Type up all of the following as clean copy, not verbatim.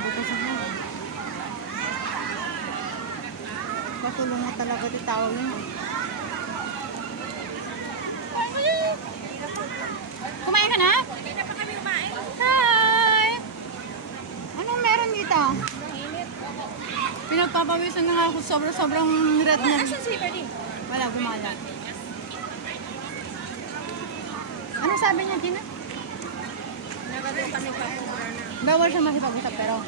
Sabi ko sa mga. Patulong na talaga ito tawag yun. Kumain ka na? Hindi na pa kami kumain. Hi! Anong meron dito? Pinagpapawisan na nga ako sobrang red na. Asan si Bernie? Wala, gumala. Ano sabi niya, Gina? Nagagawa kami papumura na. Bawal siya makipag-usap pero...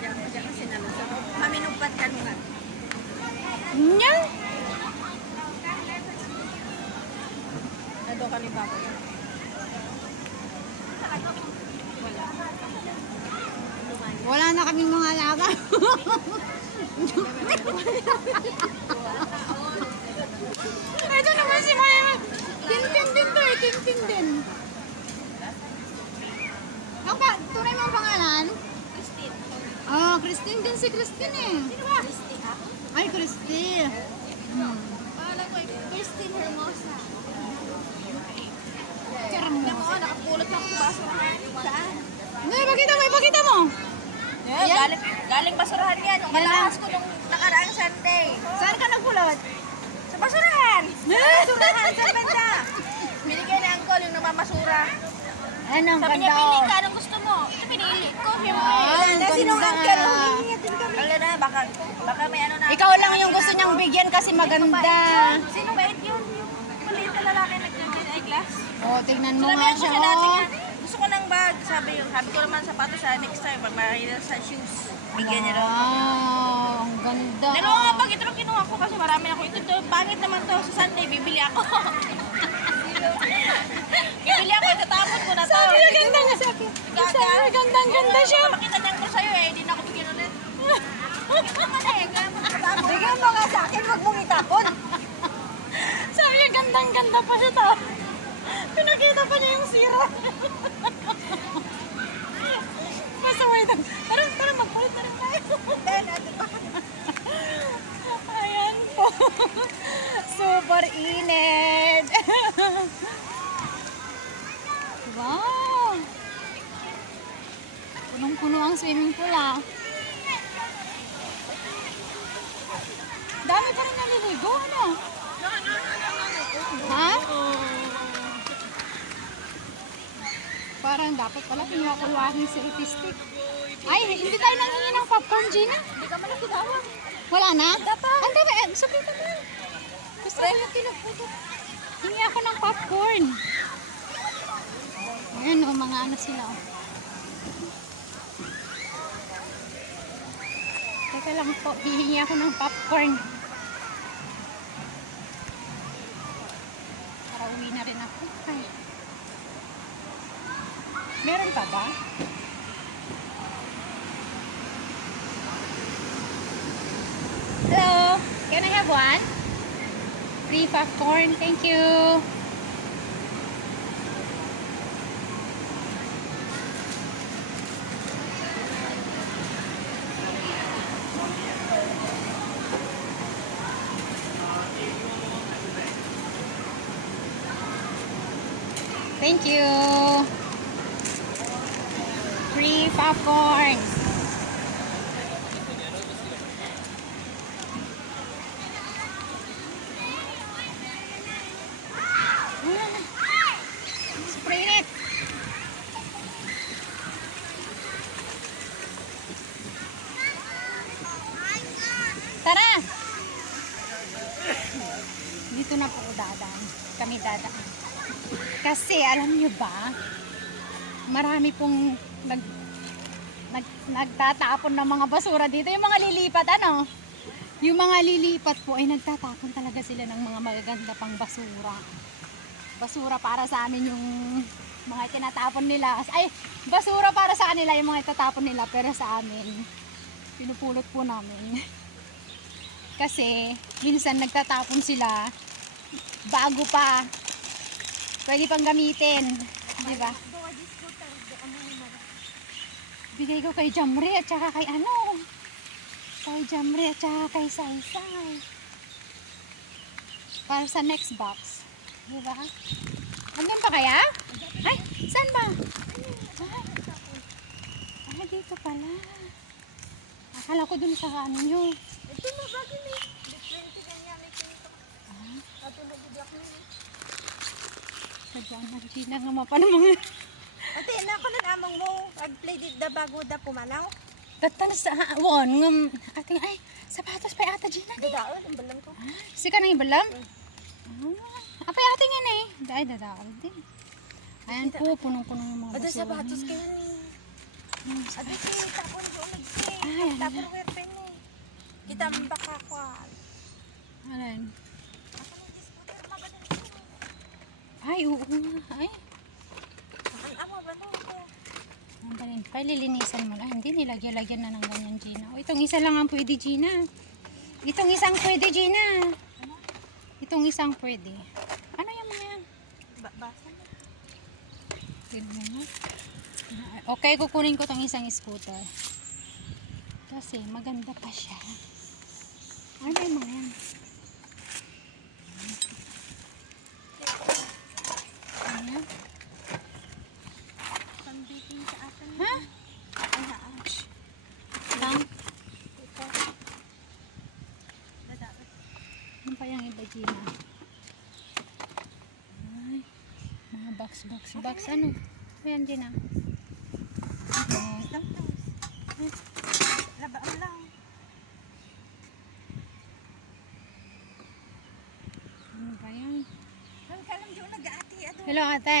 Diyan kasi nalusot. Maminumpat ka nga. Nya? Nado ka ni Papa. Wala na kaming mga alaga. Ito naman si Maya. Tintin din to eh. Tintin din. Ang tunay mo ang pangalan? Christine. Ah, Christine din si Christine eh. Sino ba? Christine ako? Ay, Christine. Paala ko Christine Hermosa. Charang Alam mo, nakapulot lang sa basurahan. Saan? Hindi, ipakita mo. Yeah, galing basurahan yan. Yung malahas ko nung nakaraang Sunday. Saan ka nagpulot? Sa basurahan! Basurahan sa banda! Binigay ni Uncle yung namamasura. Anong Sabi niya, ganda. pili ka. Anong gusto mo? Pinili ko. Ang ganda. Wala na, baka may ano na. Ikaw lang yung gusto niyang bigyan kasi maganda. Sino ba yun? Yung maliit na lalaki nag-eyeglass? Oh, tignan mo nga Sinabihan ko siya. siya dati Oh. nga, gusto ko ng bag. Sabi ko naman sapatos siya next time. Pag mahirap sa shoes, bigyan niya daw. Wow, ang ganda. Pero nga pag ito lang kinuha ko kasi marami ako. Ito, pangit naman to. Sa Sunday, bibili ako. Bibili ako, itatapon ko na to. Sabi na ganda nga sa akin. Sabi ganda siya. Makita niyan ko sa'yo eh, hindi na ako bigyan ulit. Bigyan mo nga sa akin, wag mong itapon. Sabi niya, ganda pa siya to. Pinakita pa niya yung sira. Basta wait. Tara, magpalit na rin tayo. Ayan po. Super init. Wow. Punong-puno ang swimming pool ah. Dami pa rin naliligo, ano? Ha? Parang dapat pala kinuha ko yung aking selfie stick. Ay, hindi tayo nangingi ng popcorn, Gina. Hindi ka man nakitawag. Wala na? Dapat. Ang dami. Sabihin mo. Gusto ko yung tinagputo. Hingi ako ng popcorn. Ayan o, mga ano sila. Oh. Teka lang po, hihingi ako ng popcorn. Para uwi na rin ako. Ay. Meron pa ba? Hello, can I have one? Free popcorn, thank you. Thank you. Free popcorn. Spray it. Tara. Dito na po dadaan. Kami dadaan. Kasi alam nyo ba, marami pong nagtatapon ng mga basura dito. Yung mga lilipat, ano? Yung mga lilipat po ay nagtatapon talaga sila ng mga magaganda pang basura. Basura para sa amin yung mga tinatapon nila. Ay, basura para sa kanila yung mga itatapon nila. Pero sa amin, pinupulot po namin. Kasi, minsan nagtatapon sila bago pa. Pwede pang gamitin. Di ba? Bigay ko kay Jamre at saka kay ano. Kay Jamre at saka kay Saysay. Para sa next box. Di ba? Andun pa kaya? Ay, saan ba? Ay, dito. ito pala. Akala ko dun sa ano nyo. Ito na bagay ni. Different ganyan may pinito. Katulog di ako ni. Kadyan na Gina nga mapala mga. Ate, na ako ng amang mo. Ag-play di da bago da pumalaw. Tatanas sa won ngam ating ay sapatos pa ata Gina. Dadaon ang balang ko. Si ka nang ibalam? Apay ating yan eh. Dahil dadaan din. Ayan po, punong-punong yung mga Ada basura. sapatos kayo ni. Ada si tapon do nagsi. Ay, Tapon weapon ni. Kita man baka kwa. Ayan. Ako ng scooter magaling. Ay, oo nga. Ay, Ang amo ba no? ang balin. Lilinisan mo lang. Hindi, nilagyan-lagyan na ng ganyan, Gina. O, itong isa lang ang pwede, Gina. Itong isang pwede, Gina. Itong isang pwede. Ano yung mga yan? Basa na. Tignan mo. Okay, kukunin ko tong isang scooter. Kasi maganda pa siya. Ano yung mga yan? Ayan. Pambitin sa atin. Ha? Ay, haan. Lang. Ito. Dadaon. Ano pa yung iba, Gina? Ay, mga box. Ano? Ayan, Gina. Lang to. Labaan lang. Ano pa yan? Ang kalam doon nag-aati. Hello, ate.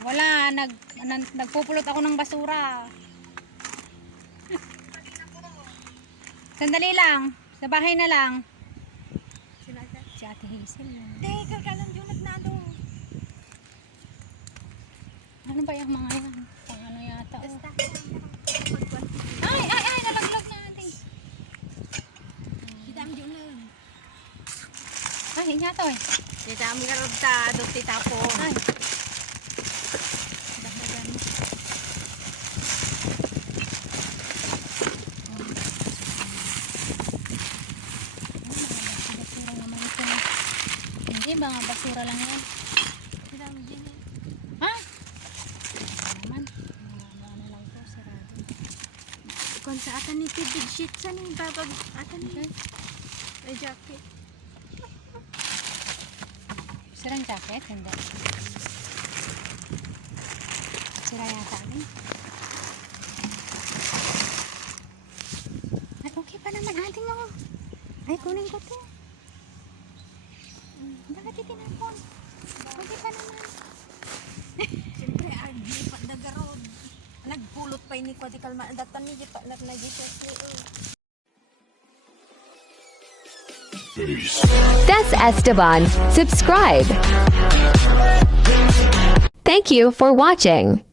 Wala, nagpupulot ako ng basura. Sandali lang. Sa bahay na lang. Sinaga. Si Ate Hazel. Teka, kalam doon nagnalo. Ano ba yung mga yan? Pang ano yata. Oh. Basta. Ay, nalaglag na ate. Kita mo doon lang. Ay, inyato eh. Kita mo karabta. Doon tita po. Ay. Dahil basura naman ito. Hindi, mga basura lang yan. Kita mo dyan eh. Ha? Naman. Ano lang to, sarado. Kung sa atan ni big sheet sa ni babag atan ni. Ay jacket. Sirang jacket? Hindi. Sira yata ano? Ay, okay pa naman ating mo. Ay, kunin ko to. Bakit itinapon? Okay pa naman. Siyempre agi pa dagarod. Nagpulot pa ini ko di kalma datan ni pa na dito. That's Esteban. Subscribe. Thank you for watching.